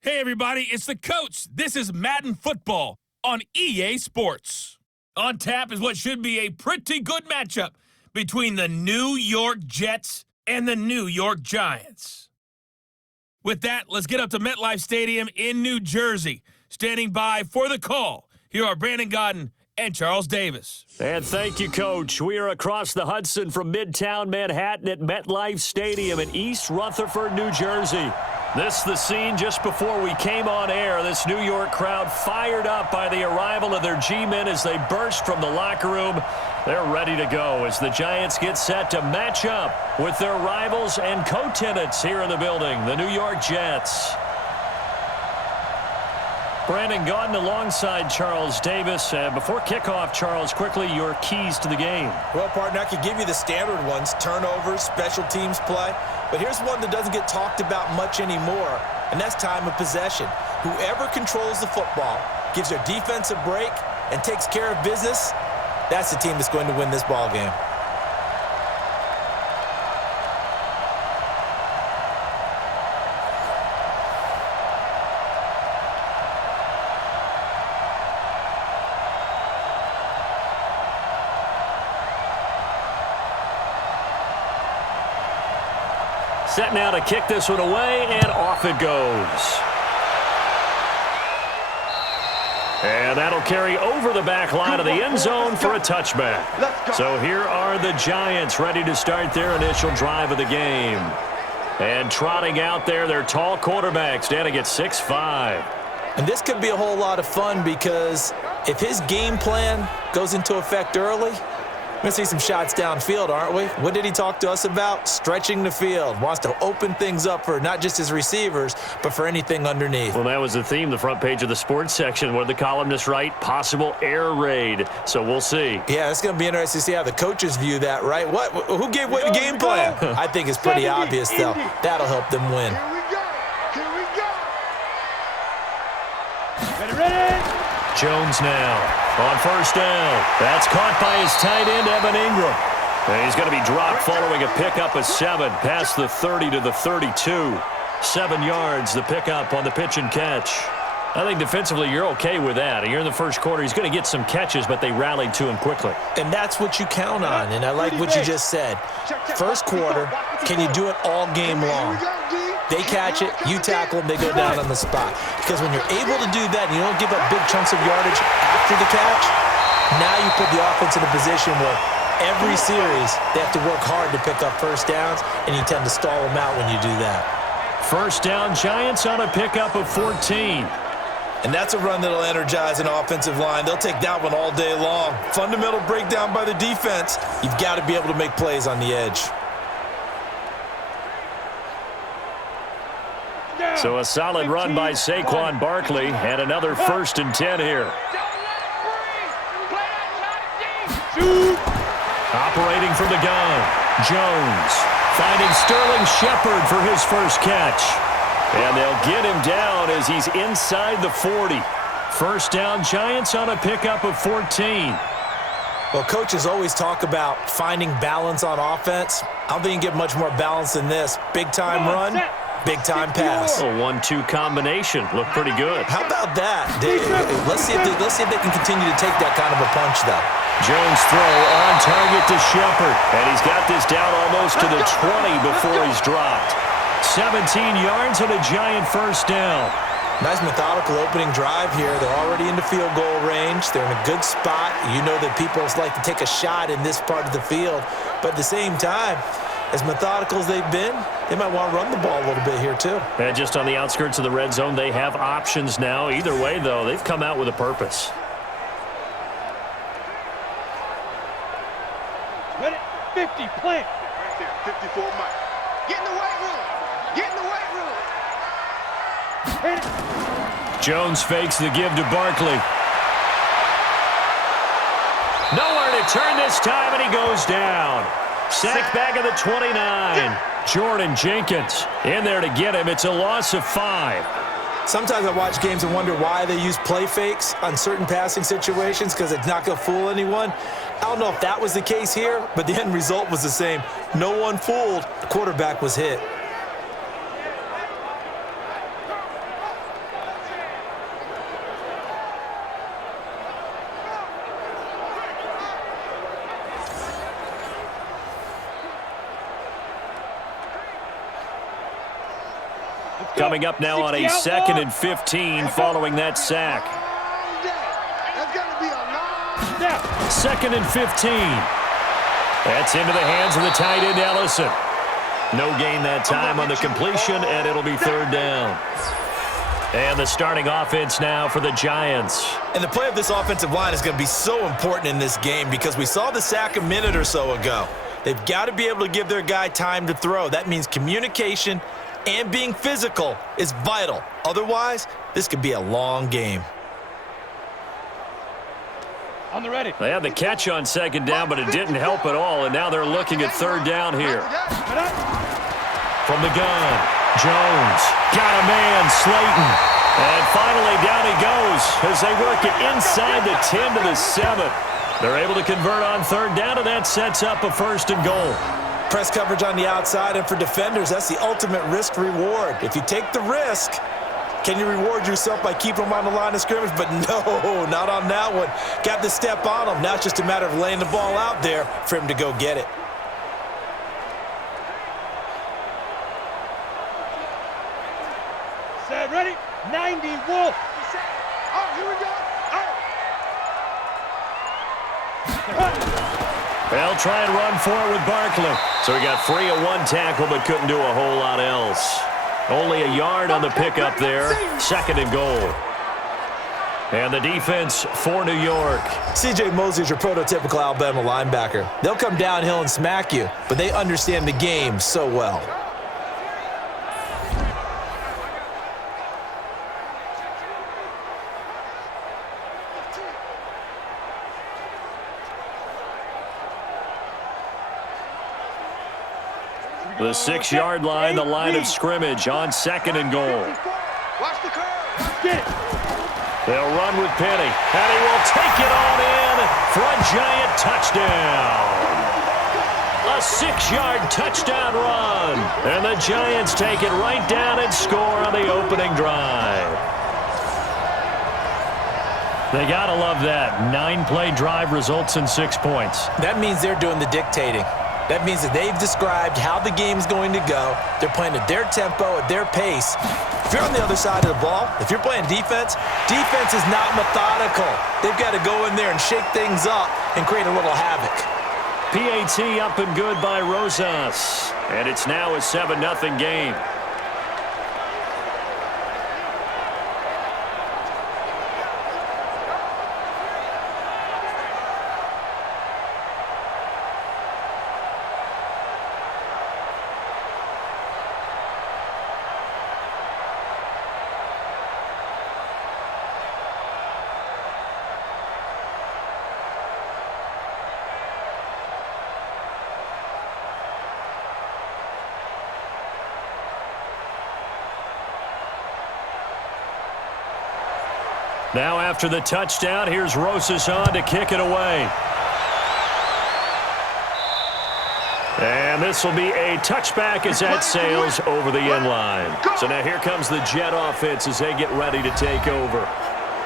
Hey everybody, it's the coach. This is Madden Football on EA Sports. On tap is what should be a pretty good matchup between the New York Jets and the New York Giants. With that, let's get up to MetLife Stadium in New Jersey. Standing by for the call, here are Brandon Godden and Charles Davis. And thank you, Coach. We are across the Hudson from Midtown Manhattan at MetLife Stadium in East Rutherford, New Jersey. This is the scene just before we came on air. This New York crowd fired up by the arrival of their G-men as they burst from the locker room. They're ready to go as the Giants get set to match up with their rivals and co-tenants here in the building, the New York Jets. Brandon Gaudin alongside Charles Davis. Before kickoff, Charles, quickly your keys to the game. Well, partner, I could give you the standard ones, turnovers, special teams play. But here's one that doesn't get talked about much anymore, and that's time of possession. Whoever controls the football, gives their defense a break, and takes care of business, that's the team that's going to win this ball game. Set now to kick this one away, and off it goes. And that'll carry over the back line of the end zone for a touchback. So here are the Giants ready to start their initial drive of the game. And trotting out there, their tall quarterback standing at 6'5". And this could be a whole lot of fun because if his game plan goes into effect early, we're going to see some shots downfield, aren't we? What did he talk to us about? Stretching the field. Wants to open things up for not just his receivers, but for anything underneath. Well, that was the theme, the front page of the sports section. What did the columnists write? Possible air raid. So we'll see. Yeah, it's going to be interesting to see how the coaches view that, right? Who gave what game plan? I think it's pretty obvious, though. That'll help them win. Here we go. Ready? Jones now on first down. That's caught by his tight end, Evan Ingram. And he's going to be dropped following a pickup of 7 past the 30 to the 32. 7 yards, the pickup on the pitch and catch. I think defensively you're okay with that. You're in the first quarter. He's going to get some catches, but they rallied to him quickly. And that's what you count on, and I like what you just said. First quarter, can you do it all game long? They catch it, you tackle them, they go down on the spot. Because when you're able to do that and you don't give up big chunks of yardage after the catch, now you put the offense in a position where every series they have to work hard to pick up first downs, and you tend to stall them out when you do that. First down, Giants on a pickup of 14. And that's a run that'll energize an offensive line. They'll take that one all day long. Fundamental breakdown by the defense. You've got to be able to make plays on the edge. So a solid run by Saquon Barkley, and another 1st and 10 here. Operating from the gun, Jones finding Sterling Shepard for his first catch. And they'll get him down as he's inside the 40. First down, Giants on a pickup of 14. Well, coaches always talk about finding balance on offense. I don't think you can get much more balance than this. Big-time run. Big-time pass. A 1-2 combination. Looked pretty good. How about that? Let's see if they can continue to take that kind of a punch, though. Jones throw on target to Shepard. And he's got this down almost to the 20 before he's dropped. 17 yards and a Giant first down. Nice methodical opening drive here. They're already into field goal range. They're in a good spot. You know that people like to take a shot in this part of the field. But at the same time, as methodical as they've been, they might want to run the ball a little bit here too. And just on the outskirts of the red zone, they have options now. Either way, though, they've come out with a purpose. Ready? 50, plant. Right there, 54 Mike. Get in the weight room. Get in the weight room. Hit it. Jones fakes the give to Barkley. Nowhere to turn this time, and he goes down. Sacked back at the 29. Jordan Jenkins in there to get him. It's a loss of 5. Sometimes I watch games and wonder why they use play fakes on certain passing situations because it's not going to fool anyone. I don't know if that was the case here, but the end result was the same. No one fooled. The quarterback was hit. Coming up now on a 2nd and 15 following that sack. That's gonna be a long Now. 2nd and 15. That's into the hands of the tight end, Ellison. No gain that time on the completion, and it'll be 3rd down. And the starting offense now for the Giants. And the play of this offensive line is going to be so important in this game because we saw the sack a minute or so ago. They've got to be able to give their guy time to throw. That means communication and being physical is vital. Otherwise, this could be a long game. On the ready. They had the catch on 2nd down, but it didn't help at all, and now they're looking at 3rd down here. From the gun, Jones got a man, Slayton. And finally down he goes as they work it inside the 10 to the 7. They're able to convert on 3rd down, and that sets up a 1st and goal. Press coverage on the outside, and for defenders, that's the ultimate risk-reward. If you take the risk, can you reward yourself by keeping them on the line of scrimmage? But no, not on that one. Got the step on them. Now it's just a matter of laying the ball out there for him to go get it. Set, ready. 90, Wolf. Oh, here we go. They'll try and run for it with Barkley. So he got free of one tackle but couldn't do a whole lot else. Only a yard on the pickup there. 2nd and goal. And the defense for New York. C.J. Mosley's your prototypical Alabama linebacker. They'll come downhill and smack you, but they understand the game so well. The 6-yard line, the line of scrimmage on 2nd and goal. Watch the curve. Get it. They'll run with Penny, and he will take it on in for a giant touchdown. A 6-yard touchdown run, and the Giants take it right down and score on the opening drive. They gotta love that. 9-play drive results in 6 points. That means they're doing the dictating. That means that they've described how the game's going to go. They're playing at their tempo, at their pace. If you're on the other side of the ball, if you're playing defense, defense is not methodical. They've got to go in there and shake things up and create a little havoc. PAT up and good by Rosas. And it's now a 7-0 game. Now after the touchdown, here's Rosas on to kick it away. And this will be a touchback as that sails over the end line. So now here comes the Jet offense as they get ready to take over.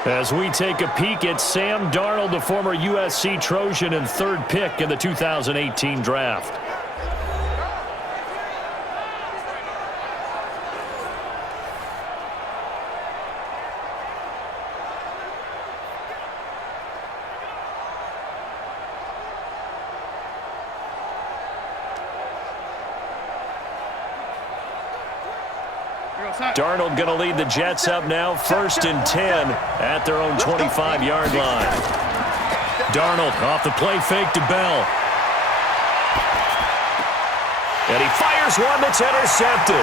As we take a peek at Sam Darnold, the former USC Trojan and 3rd pick in the 2018 draft. Darnold going to lead the Jets up now, 1st and 10 at their own 25-yard line. Darnold off the play fake to Bell. And he fires one that's intercepted.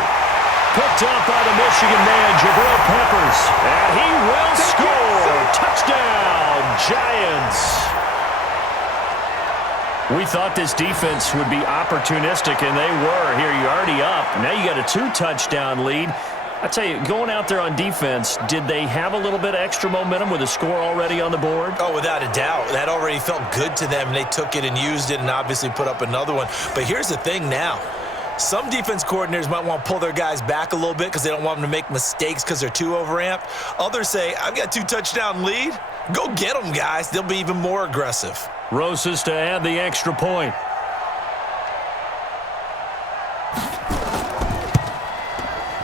Picked up by the Michigan man, Jabril Peppers. And he will score. Touchdown, Giants. We thought this defense would be opportunistic, and they were. Here, you're already up. Now you got a 2-touchdown lead. I tell you, going out there on defense, did they have a little bit of extra momentum with a score already on the board? Oh, without a doubt. That already felt good to them, and they took it and used it and obviously put up another one. But here's the thing now. Some defense coordinators might want to pull their guys back a little bit because they don't want them to make mistakes because they're too overamped. Others say, I've got a 2-touchdown lead. Go get them, guys. They'll be even more aggressive. Rosas to add the extra point.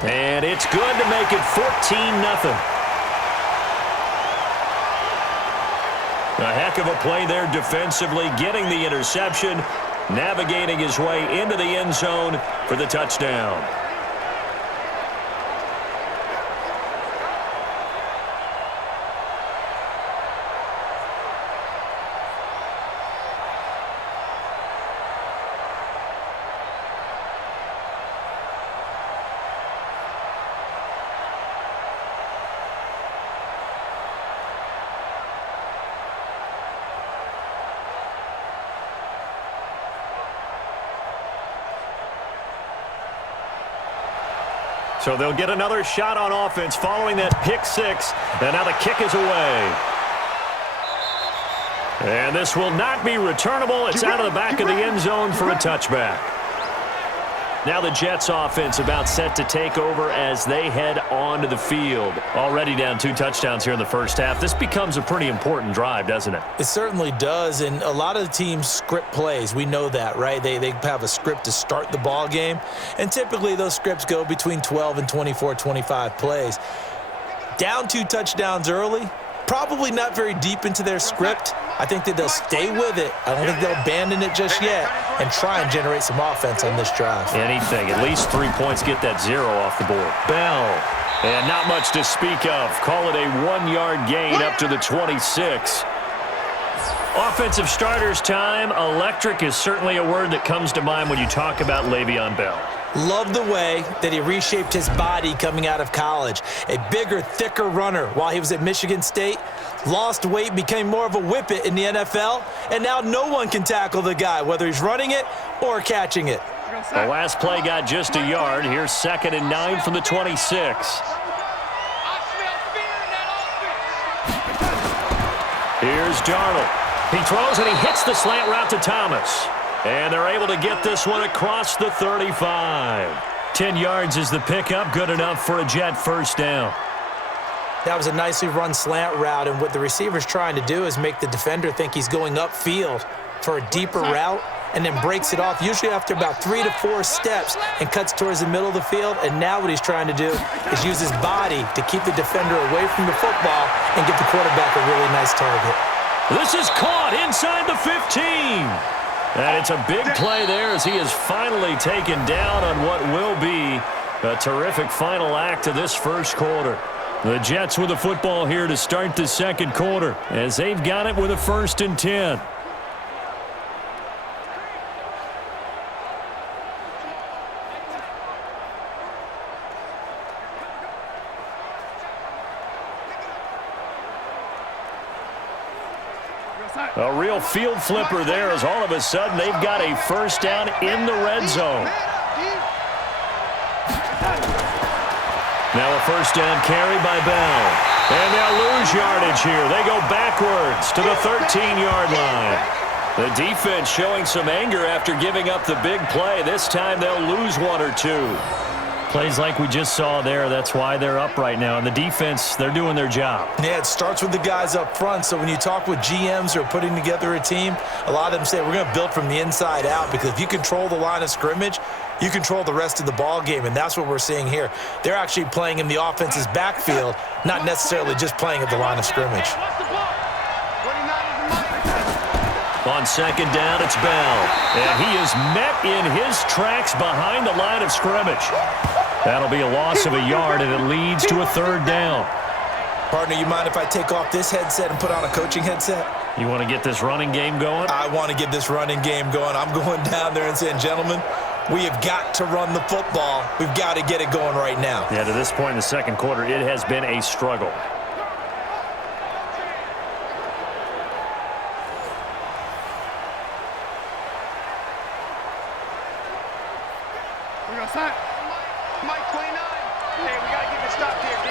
And it's good to make it 14-0. A heck of a play there defensively, getting the interception, navigating his way into the end zone for the touchdown. So they'll get another shot on offense following that pick six. And now the kick is away. And this will not be returnable. It's out of the back of the end zone for a touchback. Now the Jets offense about set to take over as they head onto the field. Already down 2 touchdowns here in the first half. This becomes a pretty important drive, doesn't it? It certainly does, and a lot of the teams script plays. We know that, right? They have a script to start the ball game, and typically those scripts go between 12 and 24, 25 plays. Down 2 touchdowns early, probably not very deep into their script. I think that they'll stay with it. I don't think they'll abandon it just yet and try and generate some offense on this drive. Anything. At least 3 points. Get that 0 off the board. Bell. And not much to speak of. Call it a 1-yard gain up to the 26. Offensive starters time. Electric is certainly a word that comes to mind when you talk about Le'Veon Bell. Love the way that he reshaped his body coming out of college. A bigger, thicker runner while he was at Michigan State. Lost weight, became more of a whippet in the NFL, and now no one can tackle the guy, whether he's running it or catching it. The last play got just a yard. Here's 2nd and 9 from the 26. Here's Darnold. He throws and he hits the slant route to Thomas. And they're able to get this one across the 35. 10 yards is the pickup, good enough for a Jet first down. That was a nicely run slant route, and what the receiver's trying to do is make the defender think he's going upfield for a deeper route and then breaks it off, usually after about 3 to 4 steps, and cuts towards the middle of the field. And now what he's trying to do is use his body to keep the defender away from the football and get the quarterback a really nice target. This is caught inside the 15. And it's a big play there as he is finally taken down on what will be a terrific final act of this first quarter. The Jets with the football here to start the second quarter as they've got it with a 1st and 10. A real field flipper there as all of a sudden they've got a first down in the red zone. Now a first down carry by Bell. And they'll lose yardage here. They go backwards to the 13-yard line. The defense showing some anger after giving up the big play. This time they'll lose 1 or 2. Plays like we just saw there, that's why they're up right now. And the defense, they're doing their job. Yeah, it starts with the guys up front. So when you talk with GMs who are putting together a team, a lot of them say we're going to build from the inside out, because if you control the line of scrimmage, you control the rest of the ball game, and that's what we're seeing here. They're actually playing in the offense's backfield, not necessarily just playing at the line of scrimmage. On 2nd down, it's Bell. And he is met in his tracks behind the line of scrimmage. That'll be a loss of a yard, and it leads to a 3rd down. Partner, you mind if I take off this headset and put on a coaching headset? You want to get this running game going? I want to get this running game going. I'm going down there and saying, gentlemen, we have got to run the football. We've got to get it going right now. Yeah, to this point in the second quarter, it has been a struggle. Mike 29. Hey, we got to get this stopped here, D.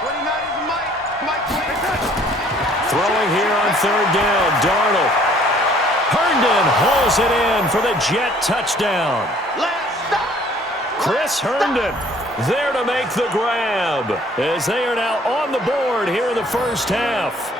29 is the Mike. Mike 29. Throwing here on 3rd down, Darnold. Herndon hauls it in for the Jet touchdown. Let's stop. Chris Herndon there to make the grab as they are now on the board here in the first half.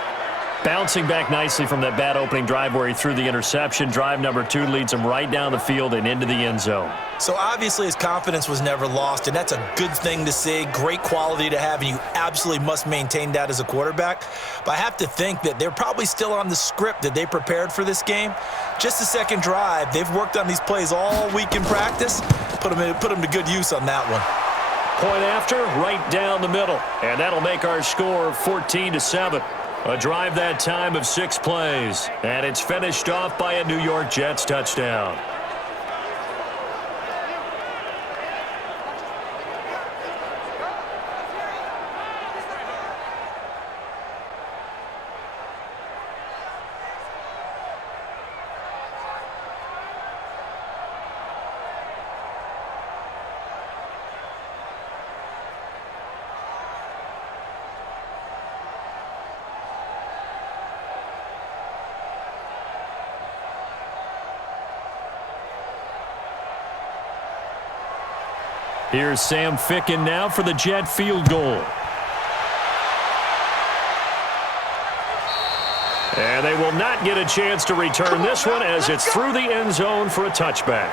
Bouncing back nicely from that bad opening drive where he threw the interception. Drive number 2 leads him right down the field and into the end zone. So obviously his confidence was never lost, and that's a good thing to see, great quality to have, and you absolutely must maintain that as a quarterback. But I have to think that they're probably still on the script that they prepared for this game. Just the second drive, they've worked on these plays all week in practice. Put them to good use on that one. Point after, right down the middle. And that'll make our score 14-7. A drive that time of 6 plays. And it's finished off by a New York Jets touchdown. Here's Sam Ficken now for the Jet field goal. And they will not get a chance to return this one as it's through the end zone for a touchback.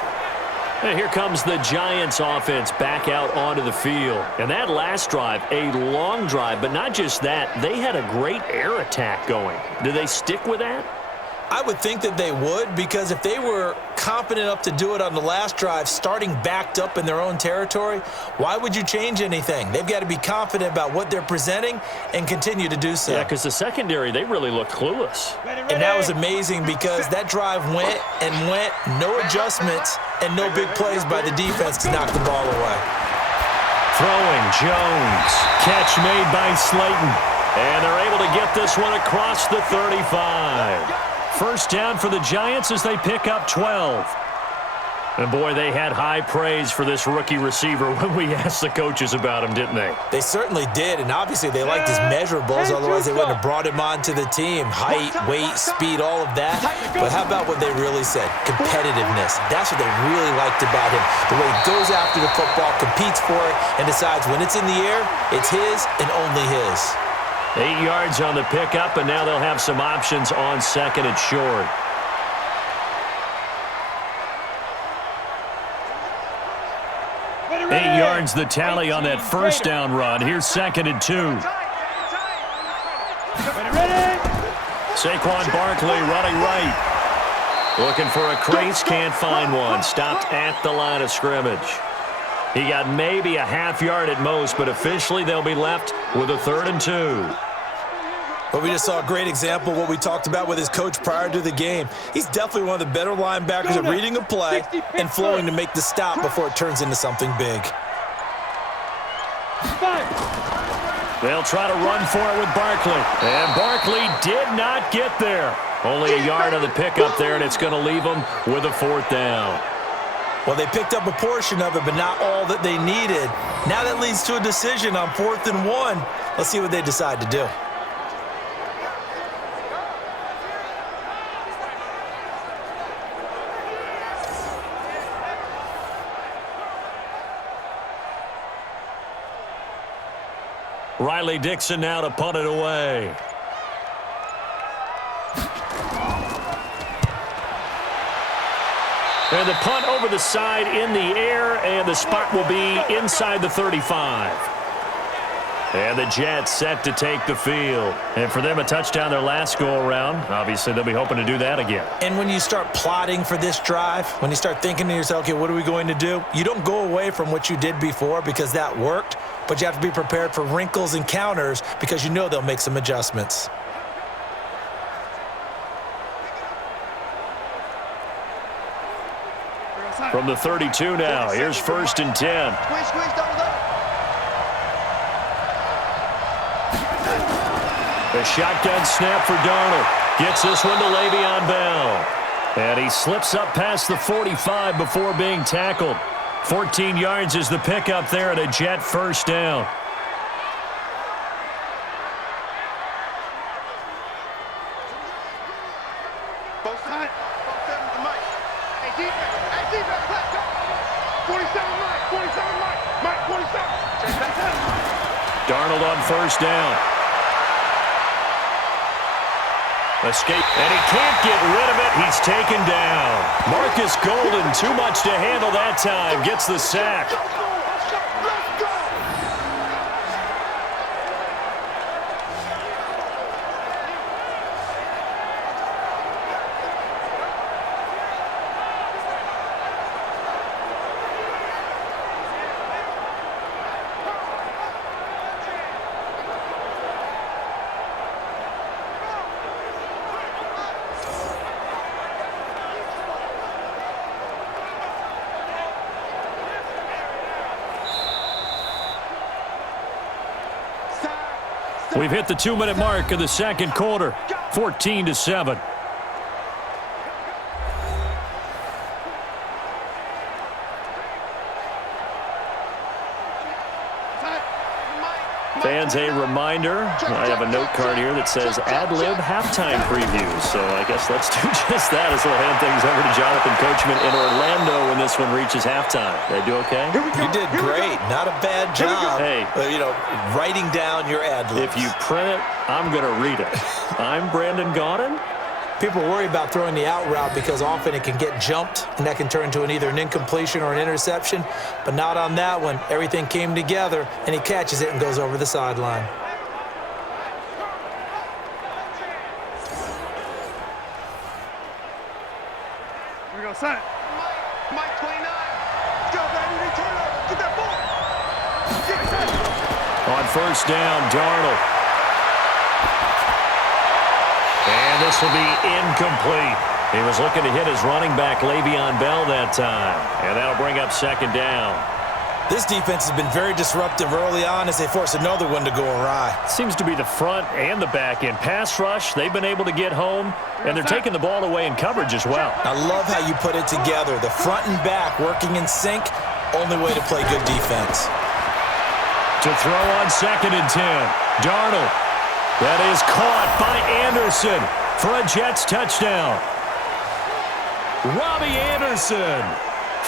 And here comes the Giants offense back out onto the field. And that last drive, a long drive, but not just that, they had a great air attack going. Do they stick with that? I would think that they would, because if they were confident enough to do it on the last drive, starting backed up in their own territory, why would you change anything? They've got to be confident about what they're presenting and continue to do so. Yeah, because the secondary, they really look clueless. And that was amazing because that drive went and went, no adjustments and no big plays by the defense to knock the ball away. Throwing, Jones. Catch made by Slayton. And they're able to get this one across the 35. First down for the Giants as they pick up 12. And, boy, they had high praise for this rookie receiver when we asked the coaches about him, didn't they? They certainly did, and obviously they liked his measurables, otherwise they wouldn't have brought him onto the team. Height, weight, speed, all of that. But how about what they really said? Competitiveness. That's what they really liked about him. The way he goes after the football, competes for it, and decides when it's in the air, it's his and only his. 8 yards on the pickup, and now they'll have some options on second and short. Ready. 8 yards the tally on that first down run. Here's second and 2. Ready. Saquon Barkley running right. Looking for a crease, can't find one. Stopped at the line of scrimmage. He got maybe a half yard at most, but officially they'll be left with a 3rd and 2. But we just saw a great example of what we talked about with his coach prior to the game. He's definitely one of the better linebackers at reading a play and flowing to make the stop before it turns into something big. They'll try to run for it with Barkley. And Barkley did not get there. Only a yard on the pickup there, and it's going to leave them with a 4th down. Well, they picked up a portion of it, but not all that they needed. Now that leads to a decision on 4th and 1. Let's see what they decide to do. Riley Dixon now to punt it away. And the punt over the side in the air, and the spot will be inside the 35. And the Jets set to take the field. And for them, a touchdown their last go-around. Obviously, they'll be hoping to do that again. And when you start plotting for this drive, when you start thinking to yourself, okay, what are we going to do? You don't go away from what you did before because that worked, but you have to be prepared for wrinkles and counters because you know they'll make some adjustments. From the 32 now, here's 1st and 10. A shotgun snap for Darnold. Gets this one to Le'Veon Bell. And he slips up past the 45 before being tackled. 14 yards is the pickup there at a Jet 1st down. Both sides. 47 to Mike. Hey, defense. Hey, defense. Let's go. 47 Mike. 47 Mike. Mike, 47. Darnold on 1st down. Escape, and he can't get rid of it. He's taken down. Marcus Golden, too much to handle that time, gets the sack. We've hit the 2-minute mark of the second quarter, 14-7. Fans, a reminder, I have a note card here that says ad-lib halftime previews, so I guess let's do just that as we'll hand things over to Jonathan Coachman in Orlando when this one reaches halftime. Did I do okay? You did great. Not a bad job. Hey. Writing down your ad-libs. If you print it, I'm going to read it. I'm Brandon Gaudin. People worry about throwing the out route because often it can get jumped, and that can turn into either an incompletion or an interception. But not on that one. Everything came together, and he catches it and goes over the sideline. Here we go, son. Mike 29. Let's go, baby. Return over. Get that ball. Get it, son. On first down, Darnold. And this will be incomplete. He was looking to hit his running back, Le'Veon Bell, that time. And that'll bring up second down. This defense has been very disruptive early on as they force another one to go awry. Seems to be the front and the back end. Pass rush, they've been able to get home, and they're taking the ball away in coverage as well. I love how you put it together. The front and back working in sync, only way to play good defense. To throw on 2nd and 10, Darnold. That is caught by Anderson for a Jets touchdown. Robbie Anderson,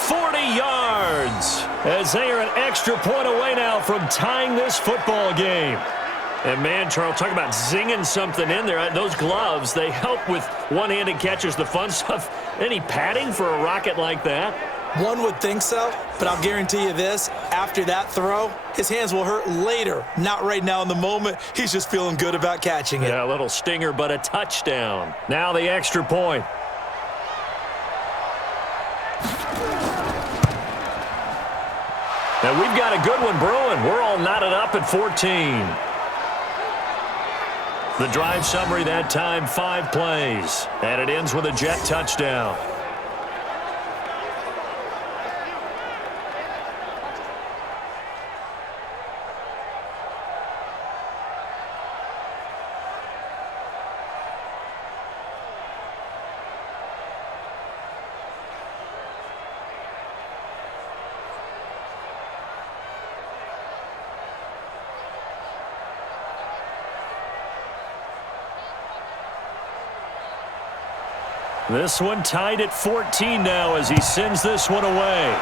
40 yards, as they are an extra point away now from tying this football game. And, man, Charles, talk about zinging something in there. Those gloves, they help with one-handed catches, the fun stuff. Any padding for a rocket like that? One would think so, but I'll guarantee you this. After that throw, his hands will hurt later. Not right now in the moment. He's just feeling good about catching it. Yeah, a little stinger, but a touchdown. Now the extra point. And we've got a good one brewing. We're all knotted up at 14. The drive summary that time, 5 plays. And it ends with a Jet touchdown. This one tied at 14 now as he sends this one away.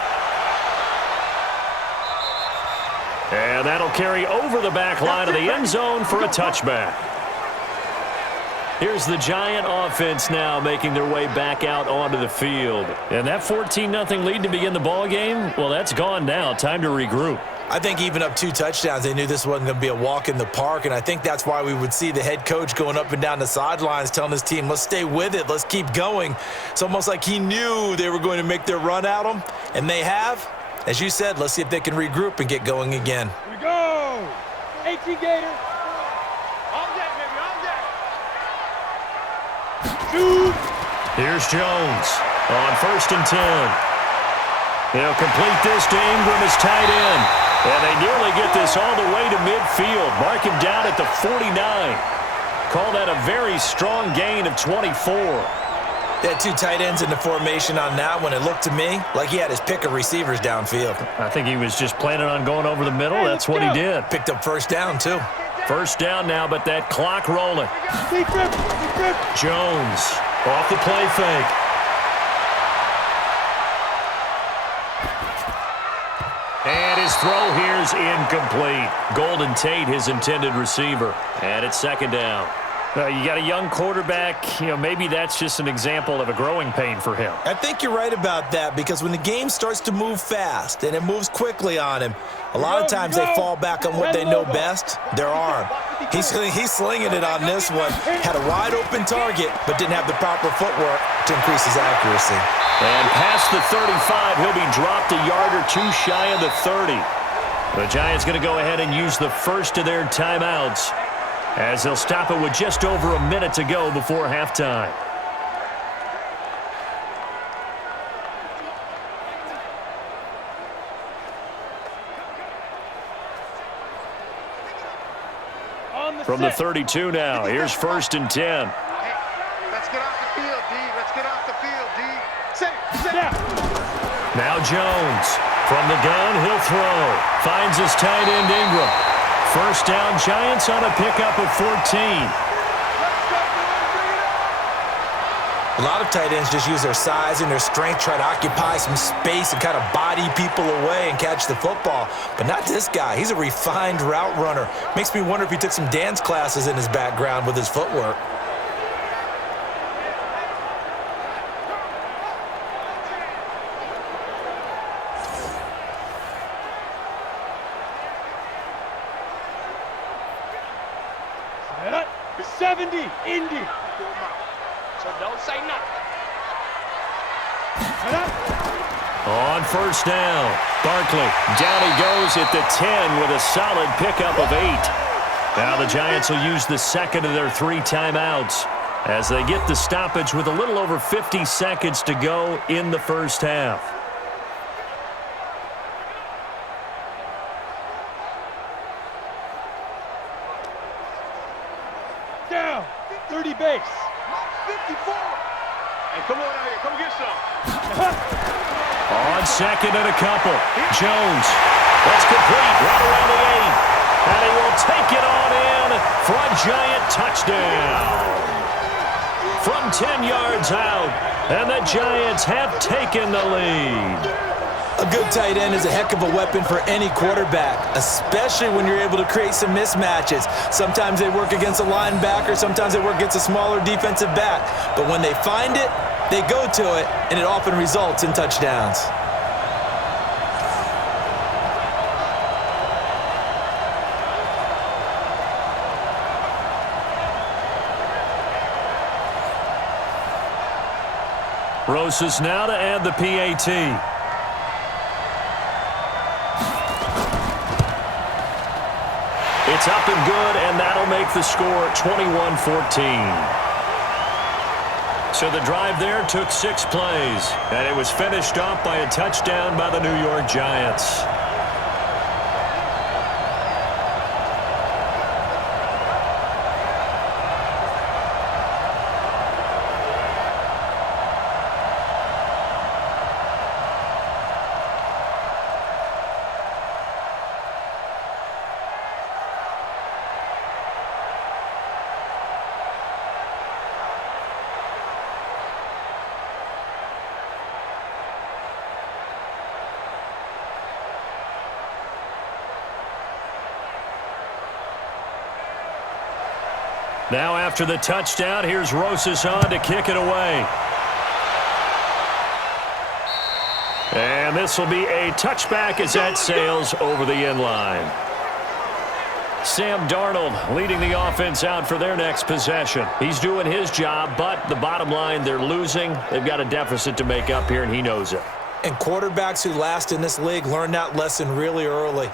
And that'll carry over the back line of the end zone for a touchback. Here's the Giant offense now making their way back out onto the field. And that 14-0 lead to begin the ball game, well, that's gone now. Time to regroup. I think even up 2 touchdowns, they knew this wasn't going to be a walk in the park, and I think that's why we would see the head coach going up and down the sidelines telling his team, let's stay with it, let's keep going. It's almost like he knew they were going to make their run at him, and they have. As you said, let's see if they can regroup and get going again. Here we go. 18 Gator. On deck, baby, on deck. Shoot. Here's Jones on 1st and 10. They'll complete this to Ingram as tight end. And they nearly get this all the way to midfield. Mark him down at the 49. Call that a very strong gain of 24. They had 2 tight ends in the formation on that one. It looked to me like he had his pick of receivers downfield. I think he was just planning on going over the middle. That's what he did. Picked up first down, too. First down now, but that clock rolling. Jones off the play fake. And his throw here's incomplete. Golden Tate, his intended receiver. And it's 2nd down. You got a young quarterback. Maybe that's just an example of a growing pain for him. I think you're right about that because when the game starts to move fast and it moves quickly on him, a lot of times they fall back on what they know best, their arm. He's slinging it on this one. Had a wide-open target, but didn't have the proper footwork to increase his accuracy. And past the 35, he'll be dropped a yard or two shy of the 30. The Giants going to go ahead and use the first of their timeouts as they'll stop it with just over a minute to go before halftime. From the 32 now, here's 1st and 10. Hey, let's get off the field, D. Let's get off the field, D. Sit down. Now Jones. From the gun, he'll throw. Finds his tight end, Ingram. First down, Giants on a pickup of 14. A lot of tight ends just use their size and their strength, try to occupy some space and kind of body people away and catch the football. But not this guy. He's a refined route runner. Makes me wonder if he took some dance classes in his background with his footwork. Set up. 70, Indy. So don't say nothing. Set up. On first down, Barkley. Down he goes at the 10 with a solid pickup of 8. Now the Giants will use the second of their 3 timeouts as they get the stoppage with a little over 50 seconds to go in the first half. Down. 30 base. 54. Hey, come on out here. Come get some. On second and a couple, Jones. That's complete right around the 8. And he will take it on in for a Giant touchdown. From 10 yards out, and the Giants have taken the lead. A good tight end is a heck of a weapon for any quarterback, especially when you're able to create some mismatches. Sometimes they work against a linebacker, sometimes they work against a smaller defensive back. But when they find it, they go to it, and it often results in touchdowns. Rosas now to add the PAT. It's up and good, and that'll make the score 21-14. So the drive there took 6 plays, and it was finished off by a touchdown by the New York Giants. Now after the touchdown, here's Rosas on to kick it away. And this will be a touchback as that sails over the end line. Sam Darnold leading the offense out for their next possession. He's doing his job, but the bottom line, they're losing. They've got a deficit to make up here, and he knows it. And quarterbacks who last in this league learn that lesson really early.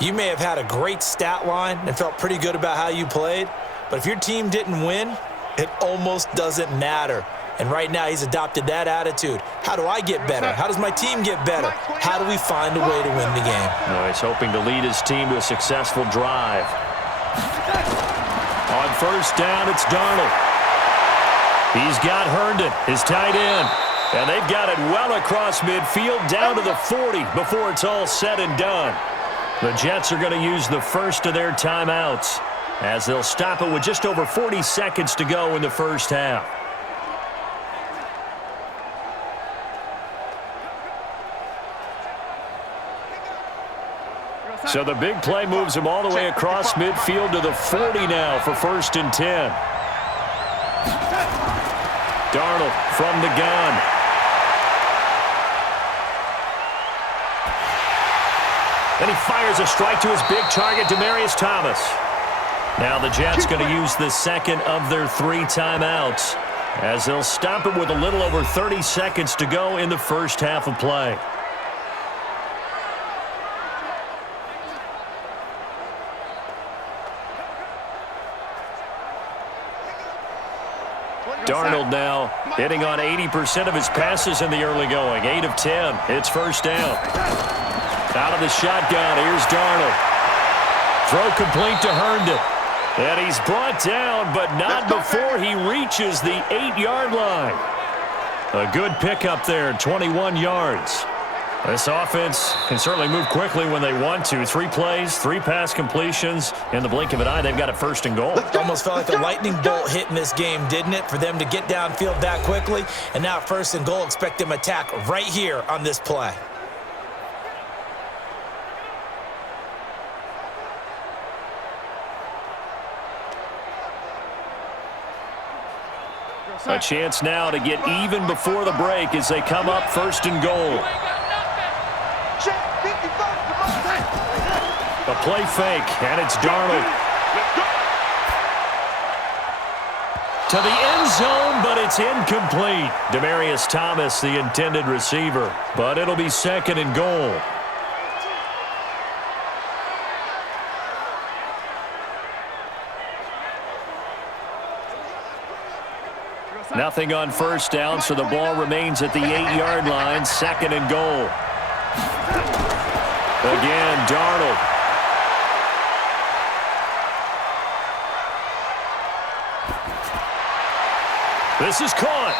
You may have had a great stat line and felt pretty good about how you played, but if your team didn't win, it almost doesn't matter. And right now he's adopted that attitude. How do I get better? How does my team get better? How do we find a way to win the game? No, he's hoping to lead his team to a successful drive. On first down, it's Darnold. He's got Herndon, his tight end. And they've got it well across midfield down to the 40 before it's all said and done. The Jets are going to use the first of their timeouts as they'll stop it with just over 40 seconds to go in the first half. So the big play moves him all the way across midfield to the 40 now for 1st and 10. Darnold from the gun. Then he fires a strike to his big target, Demaryius Thomas. Now the Jets going to use the second of their 3 timeouts as they'll stop it with a little over 30 seconds to go in the first half of play. Darnold now hitting on 80% of his passes in the early going. 8 of 10. It's first down. Out of the shotgun, here's Darnold. Throw complete to Herndon. And he's brought down, but not before he reaches the 8-yard line. A good pickup there, 21 yards. This offense can certainly move quickly when they want to. 3 plays, 3 pass completions. In the blink of an eye, they've got it first and goal. Almost felt like a lightning bolt hit in this game, didn't it? For them to get downfield that quickly. And now first and goal, expect them to attack right here on this play. A chance now to get even before the break as they come up first and goal. A play fake, and it's Darnold. To the end zone, but it's incomplete. Demaryius Thomas, the intended receiver, but it'll be second and goal. Nothing on first down, so the ball remains at the 8-yard line, second and goal. Again, Darnold. This is caught.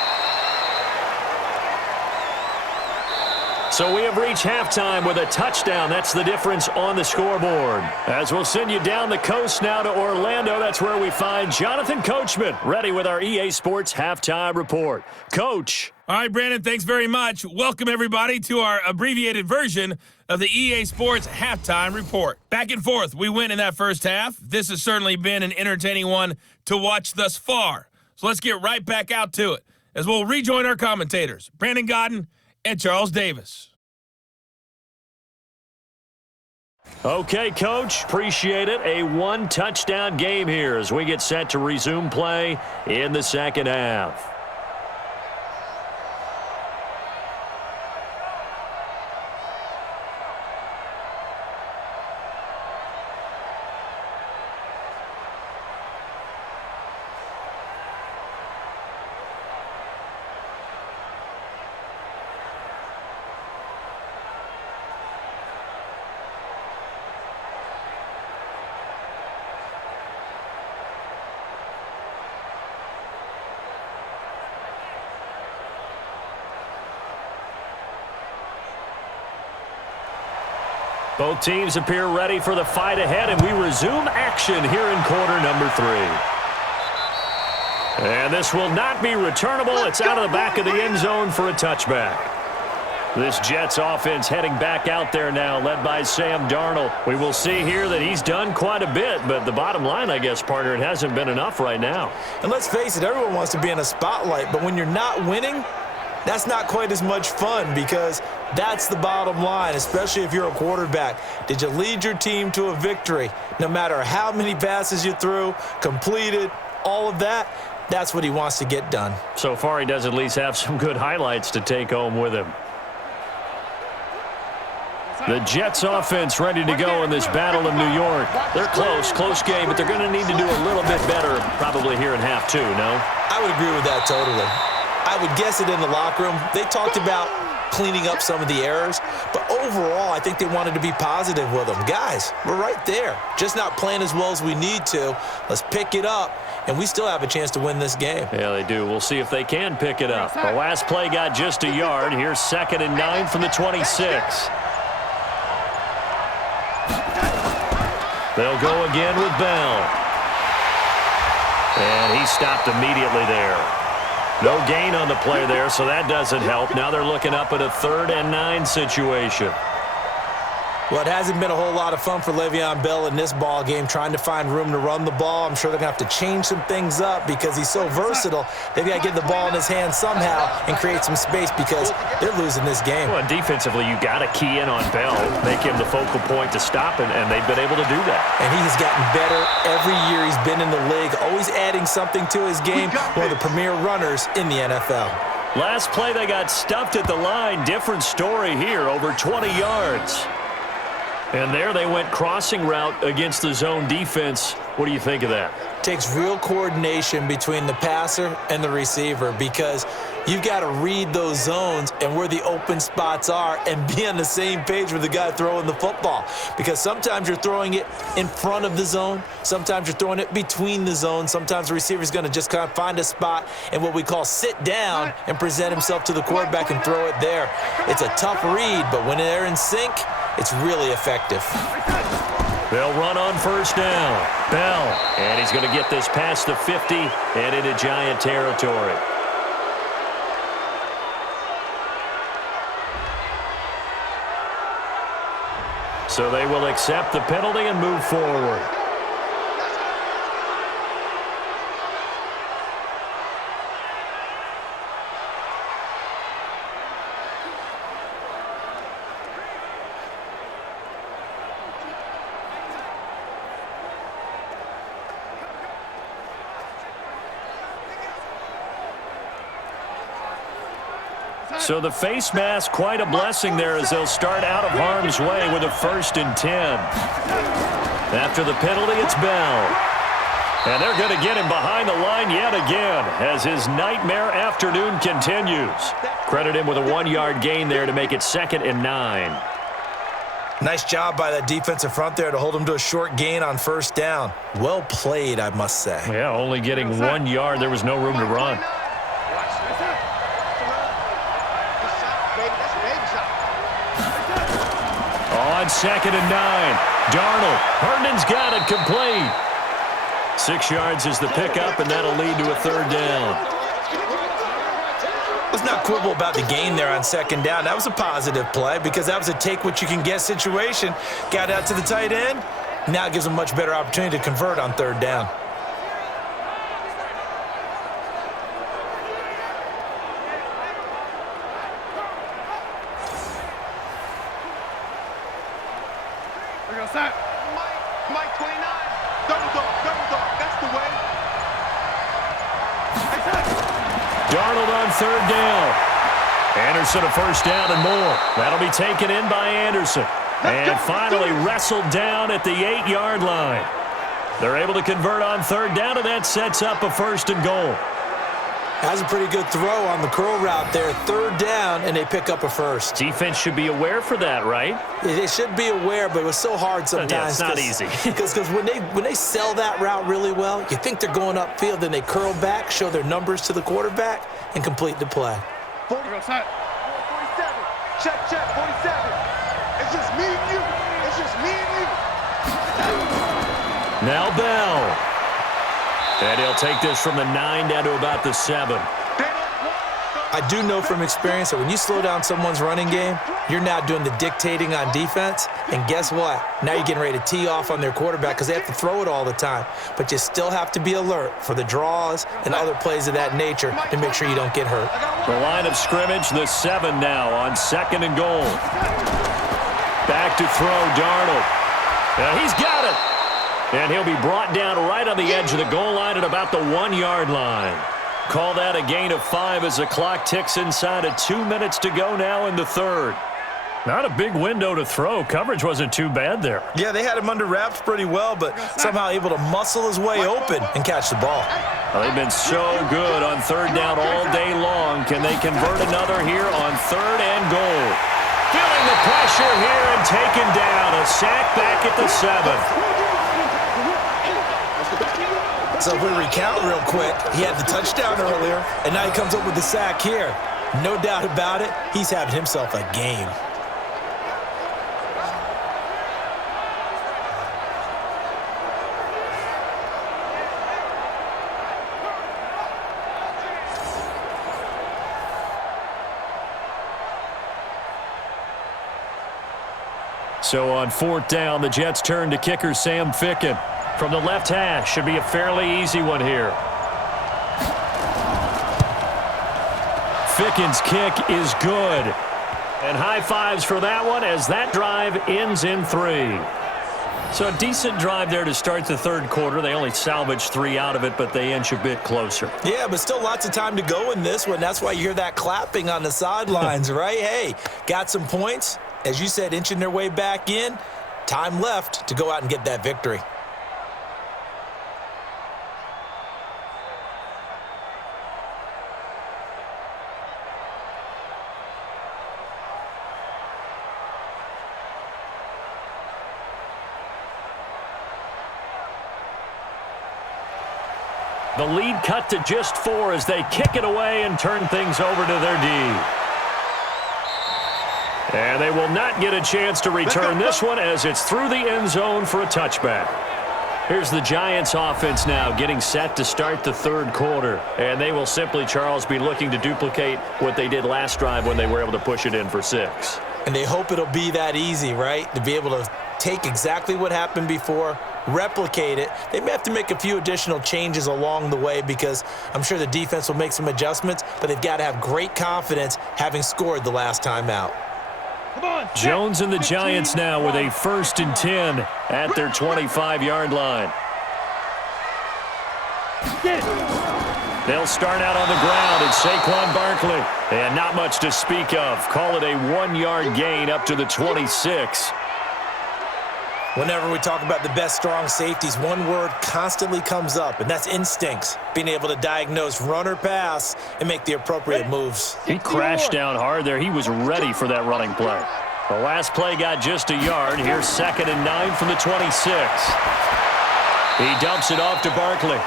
So we have reached halftime with a touchdown. That's the difference on the scoreboard. As we'll send you down the coast now to Orlando, that's where we find Jonathan Coachman ready with our EA Sports Halftime Report. Coach. All right, Brandon, thanks very much. Welcome, everybody, to our abbreviated version of the EA Sports Halftime Report. Back and forth, we win in that first half. This has certainly been an entertaining one to watch thus far. So let's get right back out to it as we'll rejoin our commentators, Brandon Godden and Charles Davis. Okay, Coach, appreciate it. A 1-touchdown game here as we get set to resume play in the second half. Both teams appear ready for the fight ahead, and we resume action here in quarter number 3. And this will not be returnable. It's out of the back of the end zone for a touchback. This Jets offense heading back out there now, led by Sam Darnold. We will see here that he's done quite a bit, but the bottom line, I guess, partner, it hasn't been enough right now. And let's face it, everyone wants to be in a spotlight, but when you're not winning, that's not quite as much fun because that's the bottom line, especially if you're a quarterback. Did you lead your team to a victory? No matter how many passes you threw, completed, all of that, that's what he wants to get done. So far, he does at least have some good highlights to take home with him. The Jets offense ready to go in this battle of New York. They're close game, but they're going to need to do a little bit better probably here in half 2, no? I would agree with that totally. I would guess it in the locker room. They talked about cleaning up some of the errors, but overall, I think they wanted to be positive with them. Guys, we're right there. Just not playing as well as we need to. Let's pick it up, and we still have a chance to win this game. Yeah, they do. We'll see if they can pick it up. The last play got just a yard. Here's 2nd and 9 from the 26. They'll go again with Bell. And he stopped immediately there. No gain on the play there, so that doesn't help. Now they're looking up at a 3rd and 9 situation. Well, it hasn't been a whole lot of fun for Le'Veon Bell in this ball game, trying to find room to run the ball. I'm sure they're going to have to change some things up because he's so versatile. They've got to get the ball in his hands somehow and create some space because they're losing this game. Well, defensively, you got to key in on Bell, make him the focal point to stop him, and they've been able to do that. And he has gotten better every year he's been in the league, always adding something to his game. One of the premier runners in the NFL. Last play, they got stuffed at the line. Different story here, over 20 yards. And there they went crossing route against the zone defense. What do you think of that? Takes real coordination between the passer and the receiver because you've got to read those zones and where the open spots are and be on the same page with the guy throwing the football. Because sometimes you're throwing it in front of the zone. Sometimes you're throwing it between the zones. Sometimes the receiver's going to just kind of find a spot and what we call sit down and present himself to the quarterback and throw it there. It's a tough read, but when they're in sync, it's really effective. They'll run on first down. Bell, and he's going to get this past the 50 and into Giant territory. So they will accept the penalty and move forward. So the face mask, quite a blessing there as they'll start out of harm's way with a 1st and 10. After the penalty, it's Bell. And they're going to get him behind the line yet again as his nightmare afternoon continues. Credit him with a 1-yard gain there to make it 2nd and 9. Nice job by that defensive front there to hold him to a short gain on 1st down. Well played, I must say. Yeah, only getting 1 yard. There was no room to run. On 2nd and 9, Darnold. Herndon's got it complete. 6 yards is the pickup, and that'll lead to a 3rd down. Let's not quibble about the gain there on 2nd down. That was a positive play because that was a take-what-you-can-get situation. Got out to the tight end. Now it gives them a much better opportunity to convert on 3rd down. Mike 29. Double dog. That's the way. Darnold on 3rd down. Anderson a 1st down and more. That'll be taken in by Anderson. And finally wrestled down at the 8-yard line. They're able to convert on 3rd down, and that sets up a 1st and goal. That's a pretty good throw on the curl route there. 3rd down, and they pick up a 1st. Defense should be aware for that, right? They should be aware, but it was so hard sometimes. Yeah, it's not easy. Because when they sell that route really well, you think they're going upfield, then they curl back, show their numbers to the quarterback, and complete the play. 47. Check, 47. It's just me and you. It's just me and you. Now Bell. And he'll take this from the 9 down to about the 7. I do know from experience that when you slow down someone's running game, you're now doing the dictating on defense. And guess what? Now you're getting ready to tee off on their quarterback because they have to throw it all the time. But you still have to be alert for the draws and other plays of that nature to make sure you don't get hurt. The line of scrimmage, the 7 now on 2nd and goal. Back to throw, Darnold. Now he's got it. And he'll be brought down right on the edge of the goal line at about the 1-yard line. Call that a gain of 5 as the clock ticks inside of 2 minutes to go now in the 3rd. Not a big window to throw. Coverage wasn't too bad there. Yeah, they had him under wraps pretty well, but somehow able to muscle his way open and catch the ball. Well, they've been so good on 3rd down all day long. Can they convert another here on 3rd and goal? Feeling the pressure here and taken down. A sack back at the 7. So if we recount real quick, he had the touchdown earlier, and now he comes up with the sack here. No doubt about it, he's having himself a game. So on 4th down, the Jets turn to kicker Sam Ficken. From the left hash, should be a fairly easy one here. Ficken's kick is good. And high fives for that one as that drive ends in 3. So a decent drive there to start the 3rd quarter. They only salvaged 3 out of it, but they inch a bit closer. Yeah, but still lots of time to go in this one. That's why you hear that clapping on the sidelines, right? Hey, got some points. As you said, inching their way back in. Time left to go out and get that victory. The lead cut to just 4 as they kick it away and turn things over to their D. And they will not get a chance to return this one as it's through the end zone for a touchback. Here's the Giants offense now getting set to start the 3rd quarter. And they will simply, Charles, be looking to duplicate what they did last drive when they were able to push it in for 6. And they hope it'll be that easy, right? To be able to take exactly what happened before, replicate it. They may have to make a few additional changes along the way because I'm sure the defense will make some adjustments, but they've got to have great confidence having scored the last time out. Jones and the Giants now with a 1st and 10 at their 25-yard line. They'll start out on the ground. It's Saquon Barkley. And not much to speak of. Call it a 1-yard gain up to the 26. Whenever we talk about the best strong safeties, one word constantly comes up, and that's instincts. Being able to diagnose run or pass and make the appropriate moves. He crashed down hard there. He was ready for that running play. The last play got just a yard. Here's 2nd and 9 from the 26. He dumps it off to Barkley.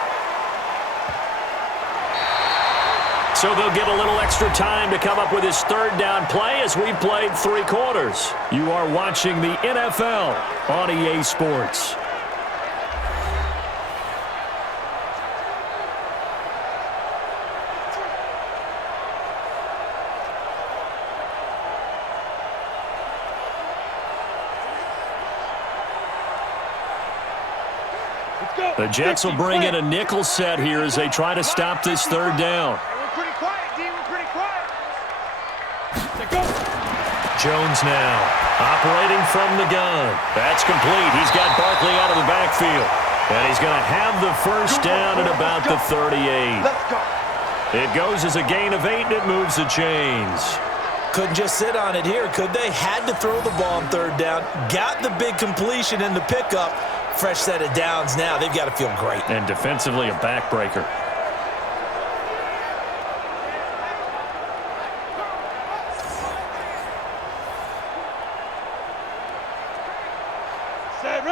So they'll get a little extra time to come up with his 3rd down play as we played 3 quarters. You are watching the NFL on EA Sports. The Jets will bring in a nickel set here as they try to stop this 3rd down. Jones now operating from the gun. That's complete. He's got Barkley out of the backfield. And he's going to have the 1st down at about the 38. It goes as a gain of 8, and it moves the chains. Couldn't just sit on it here, could they? Had to throw the ball on 3rd down. Got the big completion in the pickup. Fresh set of downs now. They've got to feel great. And defensively, a backbreaker.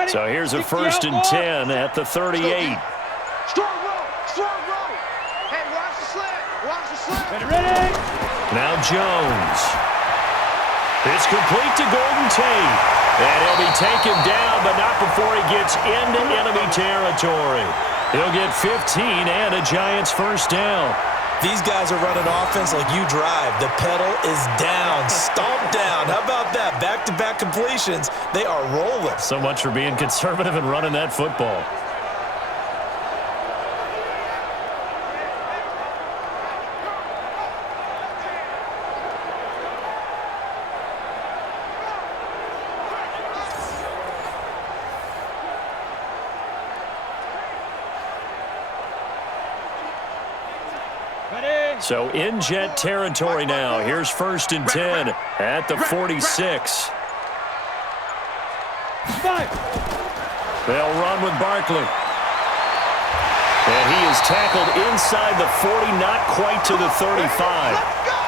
So here's a 1st and 10 at the 38. Strong roll, strong roll. Hey, watch the slant, watch the slant. Ready? Now Jones. It's complete to Golden Tate. And he'll be taken down, but not before he gets into enemy territory. He'll get 15 and a Giants 1st down. These guys are running offense like you drive. The pedal is down, stomp down. How about that? Back-to-back completions. They are rolling. So much for being conservative and running that football. So in Jet territory now. Here's 1st and 10 at the 46. They'll run with Barkley. And he is tackled inside the 40, not quite to the 35.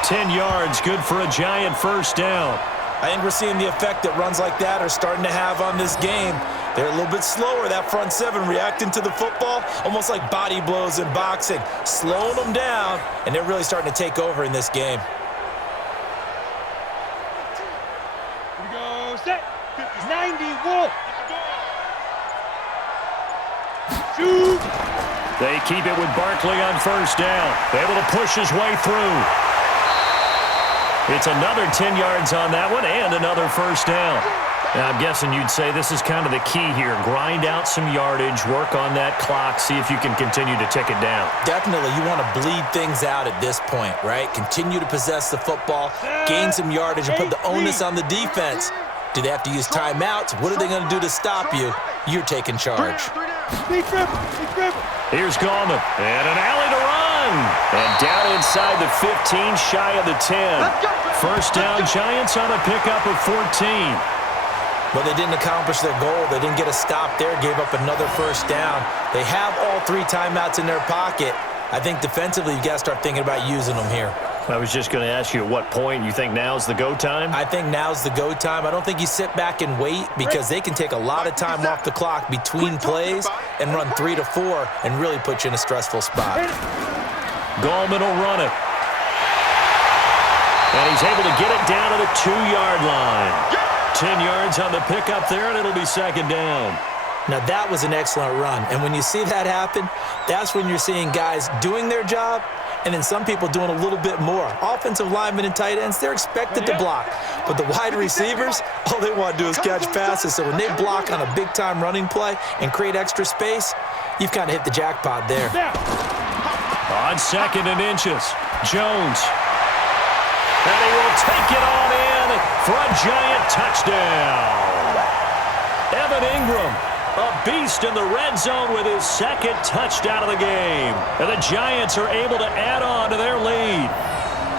10 yards, good for a Giant 1st down. I think we're seeing the effect that runs like that are starting to have on this game. They're a little bit slower, that front 7, reacting to the football, almost like body blows in boxing, slowing them down, and they're really starting to take over in this game. Here we go, set, 90, Wolf. Shoot. They keep it with Barkley on 1st down. Able to push his way through. It's another 10 yards on that one and another 1st down. And I'm guessing you'd say this is kind of the key here. Grind out some yardage, work on that clock, see if you can continue to tick it down. Definitely, you want to bleed things out at this point, right? Continue to possess the football, gain some yardage, and put the onus on the defense. Do they have to use timeouts? What are they going to do to stop you? You're taking charge. Here's Gallman, and an alley to run. And down inside the 15, shy of the 10. First down, Giants on a pickup of 14. But they didn't accomplish their goal. They didn't get a stop there, gave up another first down. They have all 3 timeouts in their pocket. I think defensively, you've got to start thinking about using them here. I was just going to ask you at what point you think now's the go time? I think now's the go time. I don't think you sit back and wait because they can take a lot of time off the clock between plays and run 3 to 4 and really put you in a stressful spot. Gallman will run it. And he's able to get it down to the 2-yard line. 10 yards on the pickup there, and it'll be second down. Now, that was an excellent run. And when you see that happen, that's when you're seeing guys doing their job and then some people doing a little bit more. Offensive linemen and tight ends, they're expected to block. But the wide receivers, all they want to do is catch passes. So when they block on a big-time running play and create extra space, you've kind of hit the jackpot there. On 2nd and inches, Jones. And he will take it on in for a Giant touchdown. Evan Ingram, a beast in the red zone with his 2nd touchdown of the game. And the Giants are able to add on to their lead.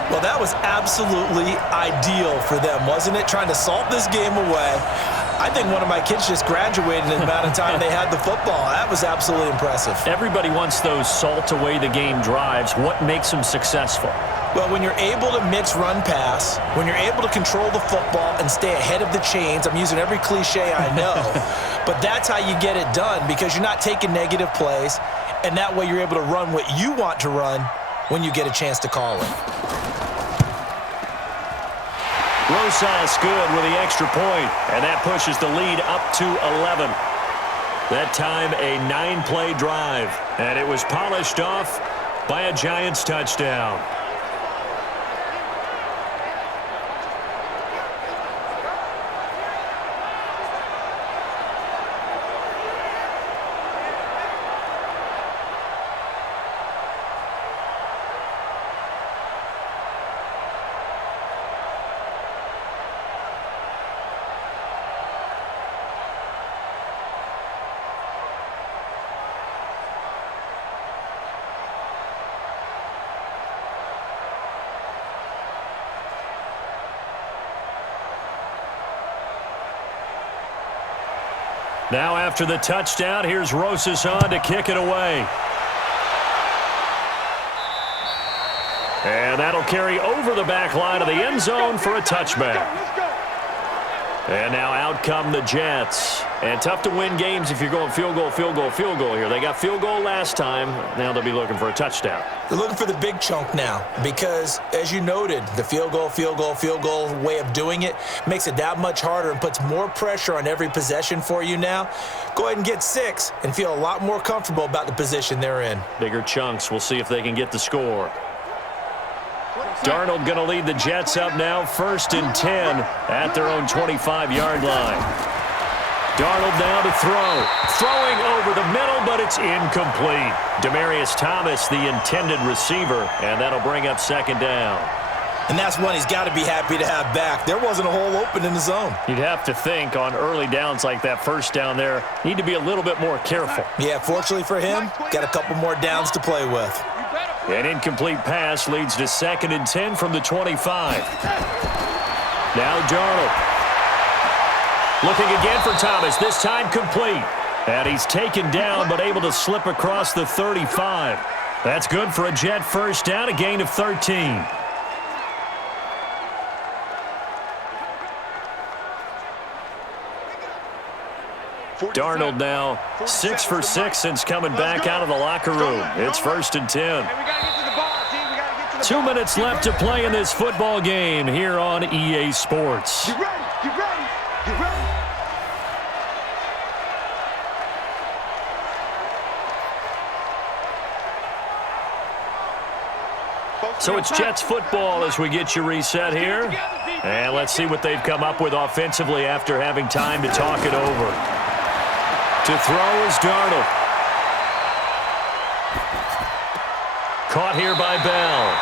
Well, that was absolutely ideal for them, wasn't it? Trying to salt this game away. I think one of my kids just graduated in the amount of time they had the football. That was absolutely impressive. Everybody wants those salt-away-the-game drives. What makes them successful? Well, when you're able to mix run-pass, when you're able to control the football and stay ahead of the chains, I'm using every cliche I know, but that's how you get it done because you're not taking negative plays, and that way you're able to run what you want to run when you get a chance to call it. Rosas good with the extra point, and that pushes the lead up to 11. That time a 9-play drive, and it was polished off by a Giants touchdown. Now after the touchdown, here's Rosas on to kick it away. And that'll carry over the back line of the end zone for a touchback. And now out come the Jets. And tough to win games if you're going field goal, field goal, field goal here. They got field goal last time. Now they'll be looking for a touchdown. They're looking for the big chunk now because, as you noted, the field goal, field goal, field goal way of doing it makes it that much harder and puts more pressure on every possession for you now. Go ahead and get 6 and feel a lot more comfortable about the position they're in. Bigger chunks. We'll see if they can get the score. Darnold going to lead the Jets up now, 1st and 10 at their own 25-yard line. Darnold now to throw. Throwing over the middle, but it's incomplete. Demaryius Thomas, the intended receiver, and that'll bring up 2nd down. And that's one he's got to be happy to have back. There wasn't a hole open in the zone. You'd have to think on early downs like that first down there, need to be a little bit more careful. Yeah, fortunately for him, got a couple more downs to play with. An incomplete pass leads to 2nd and 10 from the 25. Now Darnold. Looking again for Thomas, this time complete. And he's taken down but able to slip across the 35. That's good for a Jet first down, a gain of 13. Darnold now 6 for 6 since coming back out of the locker room. It's 1st and 10. 2 minutes left to play in this football game here on EA Sports. Get ready, get ready, get ready. So it's Jets football as we get you reset here. And let's see what they've come up with offensively after having time to talk it over. To throw is Darnold. Caught here by Bell.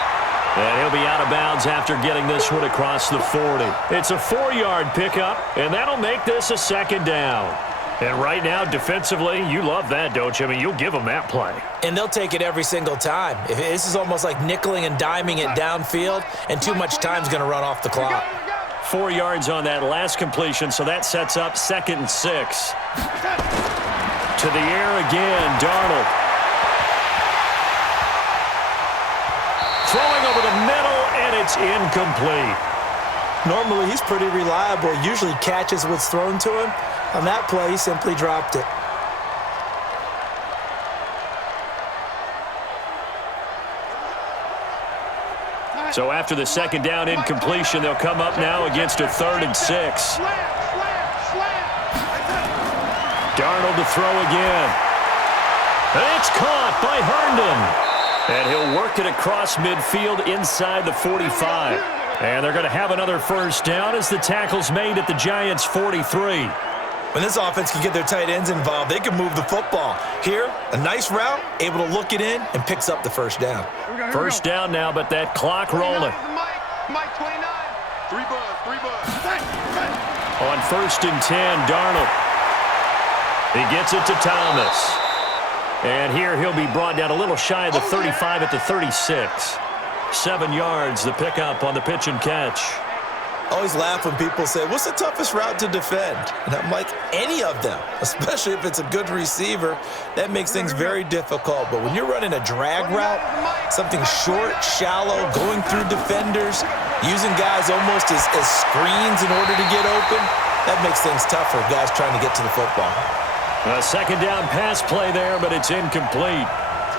And he'll be out of bounds after getting this one across the 40. It's a 4-yard pickup, and that'll make this a second down. And right now, defensively, you love that, don't you? I mean, you'll give them that play. And they'll take it every single time. This is almost like nickeling and diming it downfield, and too much time's going to run off the clock. 4 yards on that last completion, so that sets up 2nd and 6. To the air again, Darnold. Throwing over the middle, and it's incomplete. Normally, he's pretty reliable. Usually catches what's thrown to him. On that play, he simply dropped it. So after the second down incompletion, they'll come up now against a 3rd and 6. Darnold to throw again. And it's caught by Herndon. And he'll work it across midfield inside the 45. And they're going to have another first down as the tackle's made at the Giants' 43. When this offense can get their tight ends involved, they can move the football. Here, a nice route, able to look it in, and picks up the first down. First down now, but that clock rolling. Mike 29. 3 buzz. On 1st and 10, Darnold. He gets it to Thomas. And here he'll be brought down a little shy of the 35 at the 36. 7 yards, the pickup on the pitch and catch. I always laugh when people say, what's the toughest route to defend? And I'm like, any of them, especially if it's a good receiver. That makes things very difficult. But when you're running a drag route, something short, shallow, going through defenders, using guys almost as screens in order to get open, that makes things tough for guys trying to get to the football. A second down pass play there, but it's incomplete.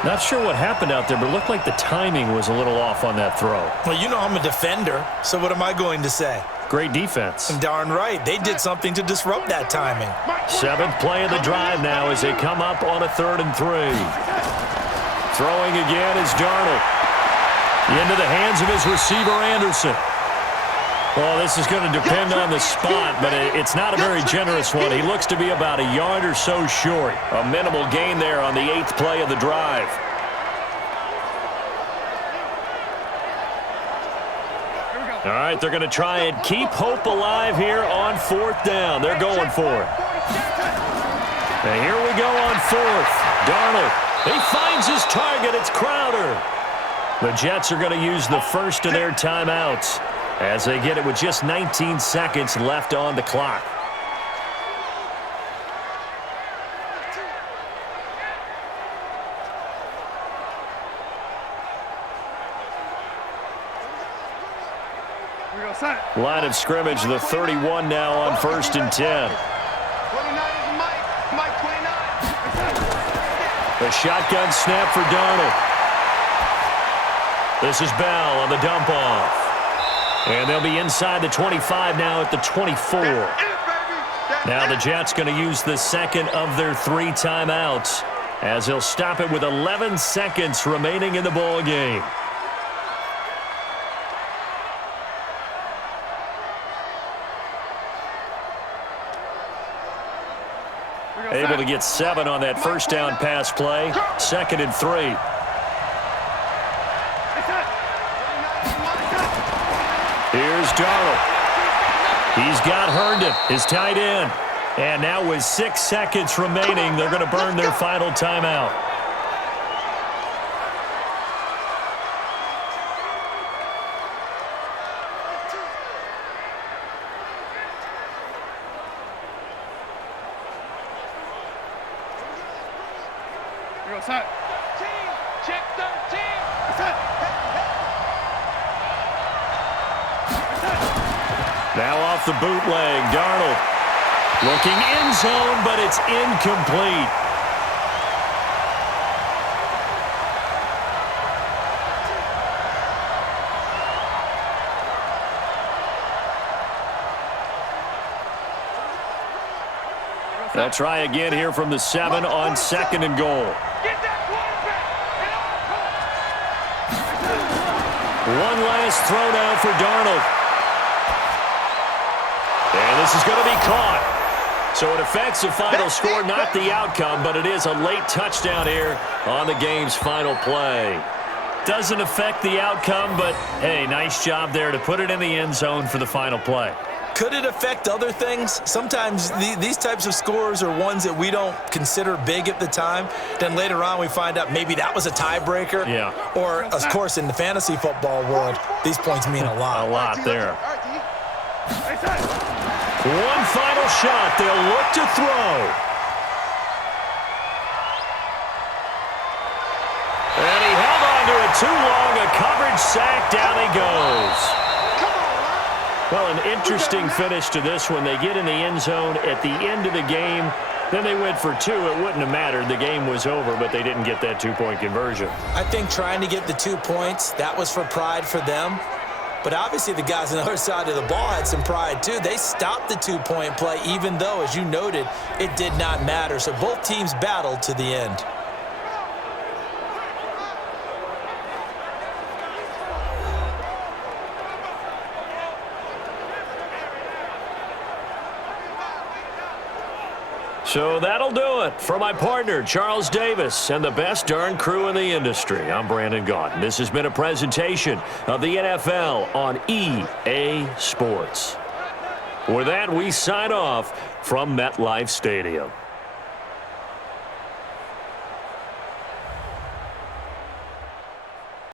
Not sure what happened out there, but it looked like the timing was a little off on that throw. Well, you know I'm a defender, so what am I going to say? Great defense. Darn right. They did something to disrupt that timing. 7th play of the drive now as they come up on a 3rd and 3. Throwing again is Darnold. Into the hands of his receiver, Anderson. Well, this is going to depend on the spot, but it's not a very generous one. He looks to be about a yard or so short. A minimal gain there on the 8th play of the drive. All right, they're going to try and keep hope alive here on 4th down. They're going for it. And here we go on 4th. Darnold, he finds his target. It's Crowder. The Jets are going to use the first of their timeouts as they get it with just 19 seconds left on the clock. Line of scrimmage, the 31 now on 1st and 10. 29 is Mike 29. A shotgun snap for Darnold. This is Bell on the dump off. And they'll be inside the 25 now at the 24. Now the Jets going to use the second of their 3 timeouts as they'll stop it with 11 seconds remaining in the ball game. Able to get 7 on that first down pass play. 2nd and 3. Here's Darnold. He's got Herndon, his tight end. And now with 6 seconds remaining, they're going to burn their final timeout. Set. Check 13. Set. Now off the bootleg, Darnold looking end zone, but it's incomplete. They'll try again here from the 7 on 2nd and goal. One last throw now for Darnold. And this is going to be caught. So it affects the final score, not the outcome, but it is a late touchdown here on the game's final play. Doesn't affect the outcome, but, hey, nice job there to put it in the end zone for the final play. Could it affect other things? Sometimes these types of scores are ones that we don't consider big at the time. Then later on we find out maybe that was a tiebreaker. Yeah. Or, of course, in the fantasy football world, these points mean a lot. A lot there. One final shot. They'll look to throw. And he held on to it too long. A coverage sack. Down he goes. Well, an interesting finish to this one. They get in the end zone at the end of the game. Then they went for two. It wouldn't have mattered. The game was over, but they didn't get that two-point conversion. I think trying to get the 2 points, that was for pride for them. But obviously the guys on the other side of the ball had some pride too. They stopped the two-point play, even though, as you noted, it did not matter. So both teams battled to the end. So that'll do it. For my partner, Charles Davis, and the best darn crew in the industry, I'm Brandon Gaudin. This has been a presentation of the NFL on EA Sports. With that, we sign off from MetLife Stadium.